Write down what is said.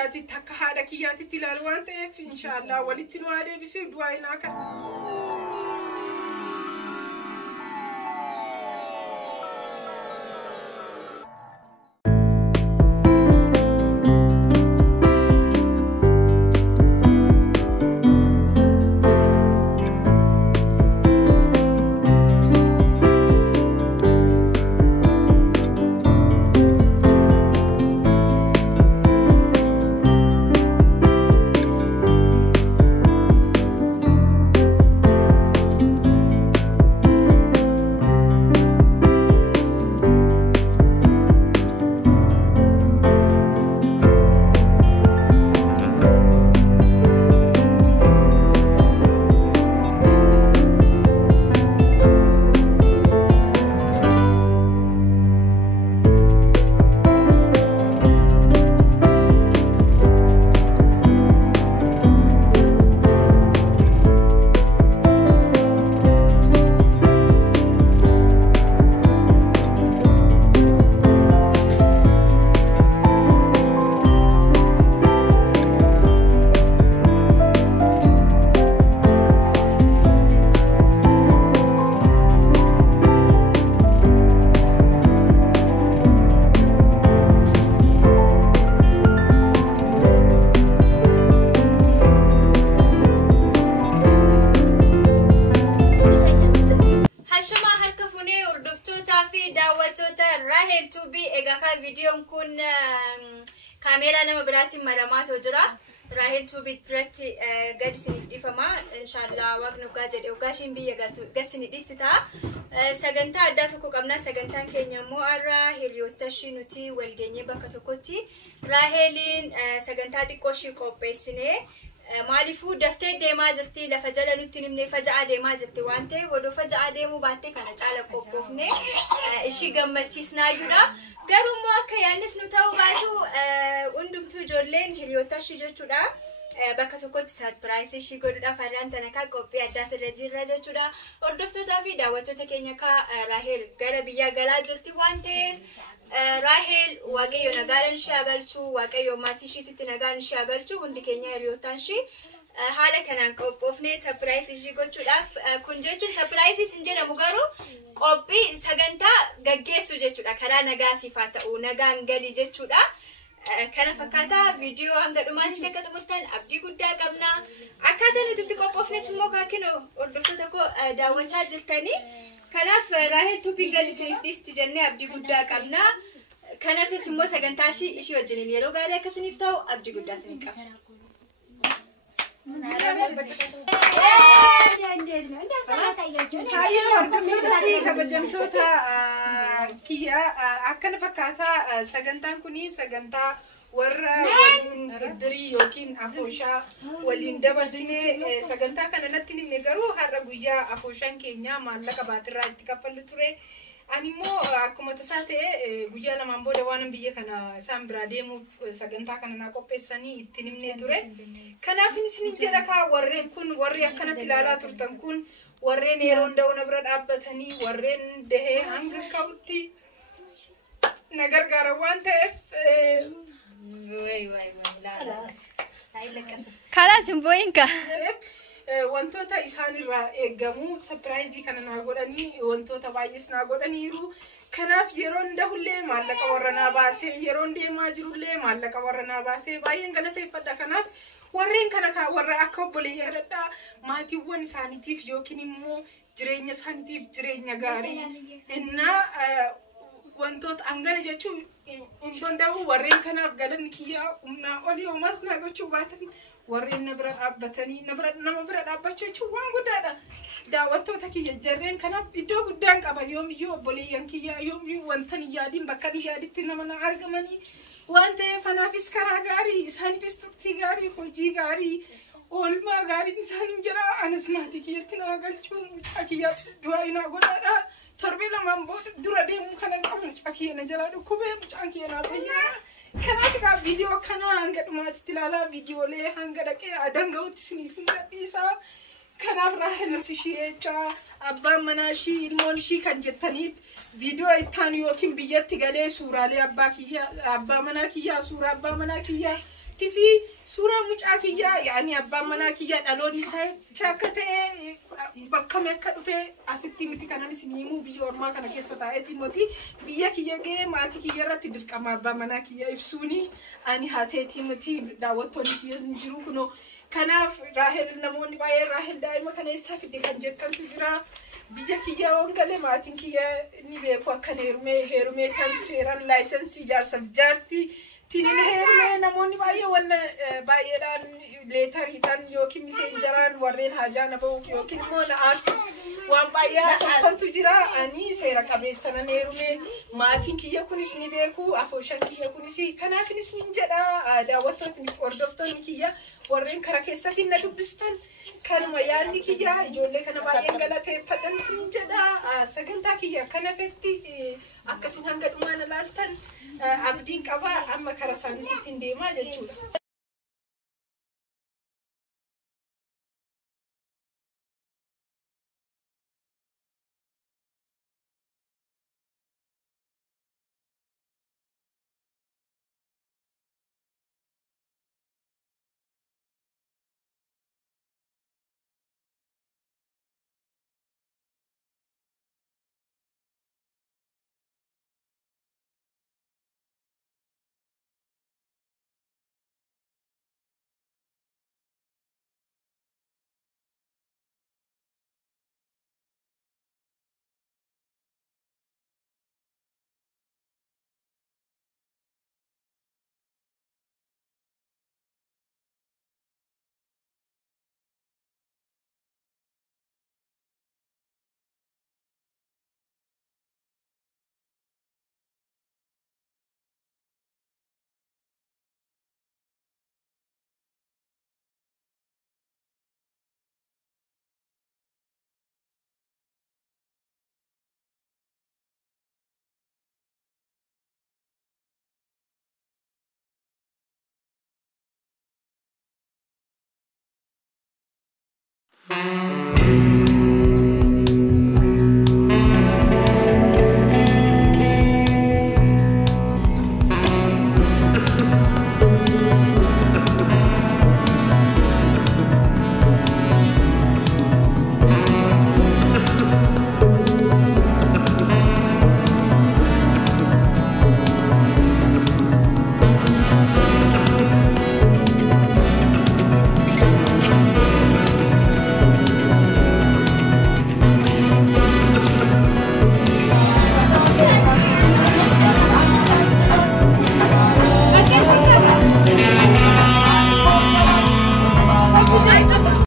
kiyyaatti takka haadha kiyyaatti ilaalu waan ta'eef inshallah walitti nu adeebisee du'aa inaa kan Rahel Tubi egaka video kun kamera nama biratiin maramaa jira Rahel Tubi irratti gad sinif ifama inshallah waqnu gaajade ogashin biyya gasini dhistita sagantaa adda tokko qabna sagantaan keenya immoo arra hiriyoota shinuti walgeenye bakka tokkotti Rahelin sagantaa xiqqoo shi qopheessine maalifu daftee deemaa jirti lafa jala nutti nimne faja'a deemaa jirti waan ta'e wado faja'a deemu baatte kana caala qophoofne ishii gammachiisnaayyuudha garummaa akka yaannis nu ta'u baatu hundumtuu ijoolleen hiriyoota ishii jechuudha bakka tokkotti surprise ishii godhuudhaaf har'aan tana kan qophii addaata irra jirra jechuudha hordoftootaa fi daawwattoota keenya ka Rahel gara biyya galaa jirti waan ta'eef Rahel waaqayyo nagaan ishee agalchu waaqayyo maatii isheetti nagaan ishee agalchu hundi keenya hiriyootaan ishee haala kanaan qophoofne surprise ishee gochuudhaaf kun jechuun surprise isin jedhamu garuu qophii sagantaa gaggeessu jechuudha karaa nagaa siifaa ta'u nagaan gali jechuudha kana fakkaata viidiyoo hanga dhumaatti akka xumurtan abdii guddaa qabna akkaataa nuti itti qophoofnes immoo kaakino hordoftoota koo daawwachaa jirtanii kanaaf Rahel Tubi gali sinif dhisti jennee abdii guddaa qabna kanaaf immoo sagantaa ishii wajjiniin yeroo gaarii akka sinif ta'u abdii guddaa sinif qabna kabajamtoota kiyya akkana fakkaata sagantaan kuni sagantaa warra waliin yookiin afooshaa waliin dabarsine sagantaa kana natti nimne garuu har'a guyyaa afooshaan keenya maallaqa baatirraa itti kaffallu ture animmoo akkuma tasaa ta'e guyyaa lamaan booda waan biyya kana isaan biraa deemuuf sagantaa kana na qopheessanii itti nimne ture kanaaf isin jedha ka warreen kun warri akkanatti ilaalaa turtan kun warreen yeroon da'una bira dhaabbatanii warreen dahee hanga ka'utti na gargaara waan ta'eef خلاص مبوينكا wantoota isaanirraa eegamu surprise kana na godhanii wantoota baay'is na godhaniiru kanaaf yeroo ndahullee maallaqa warra na baasee yeroo deemaa jirullee maallaqa warra na baasee baay'een galateeffadha kanaaf warreen kana ka warra akka obboleeyyaa dadhaa maatiiwwan isaaniitiif yookiin immoo jireenya isaaniitiif jireenya gaarii innaa wantoota angana jechuun hundanda'u warreen kanaaf galanni kiyyaa humnaa olii homas na gochuu baatan warreen na bira dhaabbatanii nama bira dhaabbachuu jechuun waan guddaadha daawwattoota kiyya jarreen kanaaf iddoo guddaan qaba yoomiyyuu obboleeyyan kiyyaa yoomiyyuu wantan yaadiin bakka yaaditti nama na argamanii waan ta'eef kanaafis karaa gaarii isaaniifis turtii gaarii hojii gaarii oolmaa gaariin isaaniin jira anas maatii kiyyatti na galchuu mucaa kiyyaafis du'aa inaa godhaadha torbe lamaan booda dura deemu kana qabu mucaa kiyya na jalaa dhukkubee mucaan kiyya naa fayyaa kanaaf ka viidiyoo kana hanga dhumaatti ilaalaa viidiyoolee hanga dhaqee adanga'utti isiniif hin gadhiisaa kanaaf Rahel ishii jecha abbaan manaa ishii ilmoon ishii kan jettaniif viidiyoo ittaan yookiin biyyatti galee suuraalee abbaa manaa kiyyaa suuraa abbaa manaa kiyyaa في صورة مجاكية يعني أبا مناكية ألوني ساي شاكته بكم يكفي أستي متي كنا نسميمو بيور ما كنا كيسة تاعتي متي بياكية جه ما تكية رات تدرك أما أبا مناكية إفسوني أني هاتي متي دعوتوني كي نجرو كنو كنا راهل نموني باي راهل دائما كنا يستفيد كان جتان تجرا بياكية وانقلي ما تنكية نبيكوا كنيرمي كان سيران لايسنس جار سبجارتي تنين هيرمي نموني باي وانا بايران ليتريتان يوكي مسنجران ورين هاجانا بوك يوكي نمونا آرسي وان بايا سلطان تجرا أني سيرا كبيسانا نيرمي ما تنكية كونيس نبيكو أفوشان كية كونيسي كنا فينيس ننجرا داوتات نفوردفتان نكية ورين كراكيساتي ندبستان كان ميان نكية جولي كنا بايا غلطة فتن سننجرا سجنتا كية كنا فتي أكسين هنگا دمانا لالتان abdiin qaba amma kara isaaniitti deemaa jechuudha.